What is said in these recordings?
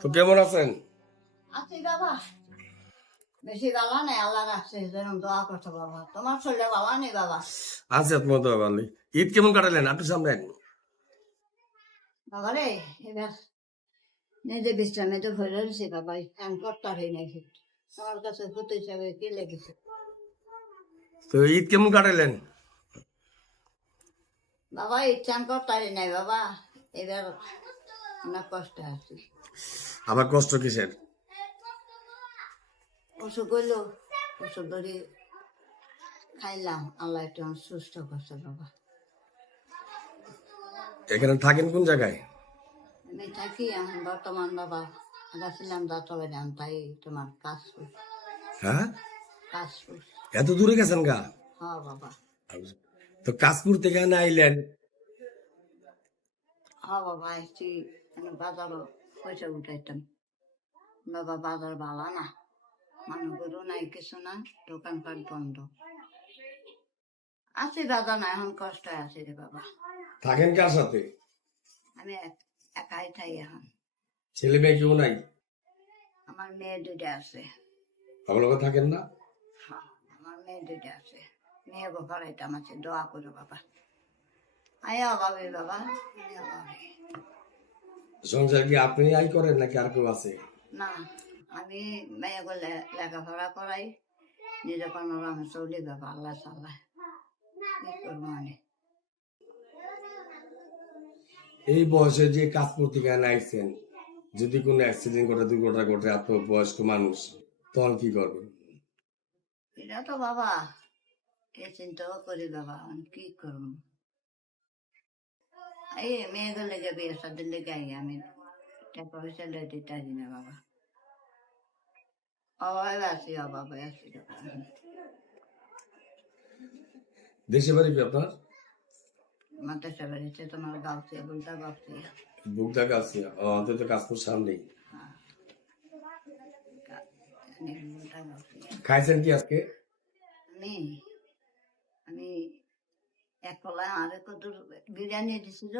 তো কেমন আছেন? আছি বাবা বেশি বালা নেই আল্লাহ রাখছে যেরকম দোয়া করছ বাবা। তোমার শরীরে বালা নেই বাবা আছে মতো ভালো ঈদ কেমন কাটালেন? আপনি সামনেন বাবা রে এবার নিজে বিশ্রামে তো ভরে রয়েছে বাবা কান করতে হয়ে নাই তোমার কাছে পুত হিসাবে কি লেগেছে? তো ঈদ কেমন কাটালেন? বাবা ইচ্ছান করতে হয়ে নাই বাবা। এবার অনেক কষ্ট আছে। আবার কষ্ট কিসের? ওষুধ ধরে খাইলাম। আল্লাহ একটু সুস্থ করছে বাবা। এখানে থাকেন কোন জায়গায়? আমি থাকি এখন বর্তমান বাবা গেছিলাম তাই তোমার কাজ হ্যাঁ? কাজ এত দূরে গেছেন গা? হ্যাঁ বাবা। তো কাশপুর থেকে এখানে আইলেন? হ্যাঁ বাবা আসছি বাজারও পয়সা উঠাইতাম বাবা বাজার ভালো না মানুষগুলো নাই কিছু না দোকানপাট বন্ধ আছি দাদা না এখন কষ্ট আছে রে বাবা থাকেন কার সাথে আমি এক- একাই থাই এখন ছেলে মেয়ে কেউ নাই আমার মেয়ে দুইটা আছে আপনাকে থাকেন না আমার মেয়ে দুইটা আছে মেয়ে বাবার এটা আমার দোয়া করো বাবা আয় অভাবে বাবা আমি অভাবে সংসার কি আপনি আই করেন নাকি আর কেউ আছে? না আমি মেয়ে বলে লেখাপড়া করাই। নিজে কোনো রঙে চলি বাবা আল্লাহ সাল্লাহ কি করব আমি? এই বয়সে যে কাশপুর থেকে এখানে আইছেন যদি কোনো অ্যাক্সিডেন্ট ঘটে দুর্ঘটনা ঘটে আপনার বয়স্ক মানুষ তখন কি করবেন? এটা তো বাবা এ চিন্তাও করি বাবা আমি কি করব? এই মেয়ে লেগে বিয়ে সাথে লেগে আই আমি টাকা পয়সা লেগে দিতে পারি না বাবা। অভাবে আছি অভাবে আছি। দেশে বাড়ি কি আপনার? মাথা সেবারিতে তোমার গাউছিয়া বলতে গাউছিয়া বুকদা কাছে অন্তত কাশপুর সামনেই। বলতে গাউছিয়া খাইছেন কি আজকে? আমি আমি এক কলা আর কত বিরিয়ানি দিছিল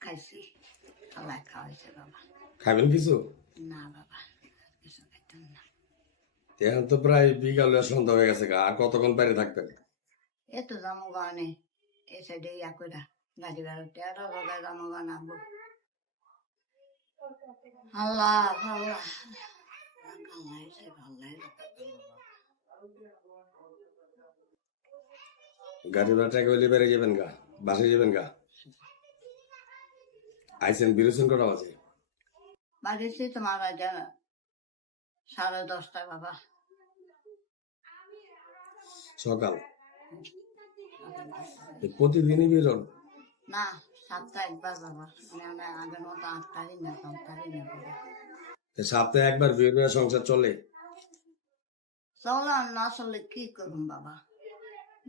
খাইছি। আল্লাহ খাওয়াইছে বাবা। খাবেন কিছু? না বাবা কিছু খাইতাম না। এখন তো প্রায় বিকাল সন্ধ্যা হয়ে গেছে। আর কতক্ষণ বাইরে থাকবেন? এত জামো গানে এই সাইডে ইয়া করে গাড়ি বেড়াতে আরও বাবা জামো গান আনব আল্লাহ আল্লাহ। আল্লাহ এসে আল্লাহ গাড়ি ভাড়া টাকা হইলে বেড়ে যাবেন গা বাসে যাবেন গা। আইসেন বিরোচন করা আছে বাড়িতে তোমার আজ সাড়ে দশটা বাবা। সকাল। প্রতিদিনই বেরোন? না সাতটা একবার বাবা। মানে আগের মতো আটটারই না সাতটারই না সপ্তাহে একবার বের হয়ে সংসার চলে? চলাম না চলে কি করুন বাবা?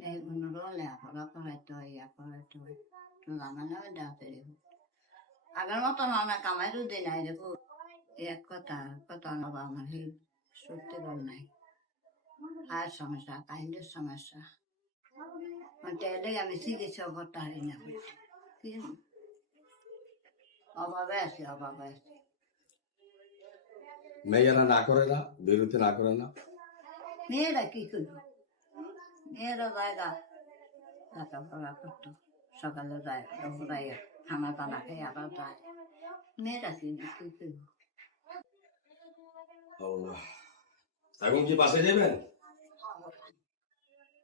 এইগুলো লেখাপড়া করাইতে হয় ইয়া করাইতে হয় তো জানা যাবে ডাতে রেখো আগের মতো না না কামাইরও দিই নাই রেখো এক কথা কথা না বাবা আমার সেই সত্যি বল নাই। আর সমস্যা কাহিনীর সমস্যা। টেলে আমি চিকিৎসা করতে পারি না অভাবে আছি অভাবে আছি। মেয়েরা না করে না বেরোতে না করে না। মেয়েরা কি করব? মেয়েরা জায়গা। করতো। সকালে যায় খানা দানা খেয়ে আবার যায়। মেয়েরা কি এখন কি বাসে যাবেন?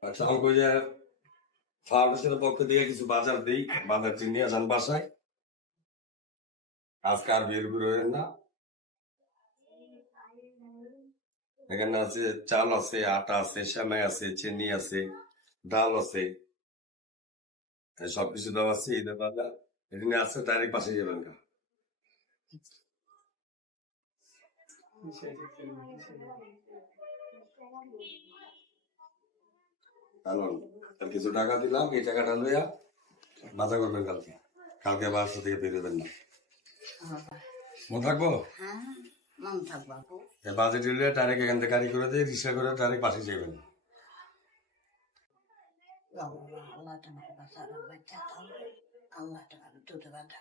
আচ্ছা আমাকে যে ফাউন্ডেশনের পক্ষ থেকে কিছু বাজার দিই, বাজার চিনি আসান বাসায়। আজকে আর বের না। এখানে আছে চাল আছে আটা আছে সেমাই আছে চিনি আছে ডাল আছে। সবকিছু দেওয়া আছে ঈদের বাজার এখানে আছে ডাইরেক্ট পাশে যাবেন তার কিছু টাকা দিলাম এই টাকাটা লইয়া বাজার করবেন কালকে। কালকে বাসা থেকে বেরোবেন না। মনে থাকব বাজেট দিলে ডাইরেক্ট এখান থেকে গাড়ি করে দিয়ে রিক্সা করে ডাইরেক্ট বাসে যাবেন আল্লাহ তোমাকে বাঁচানো বাচ্চা আল্লাহ তোমাকে দুটো বাচ্চা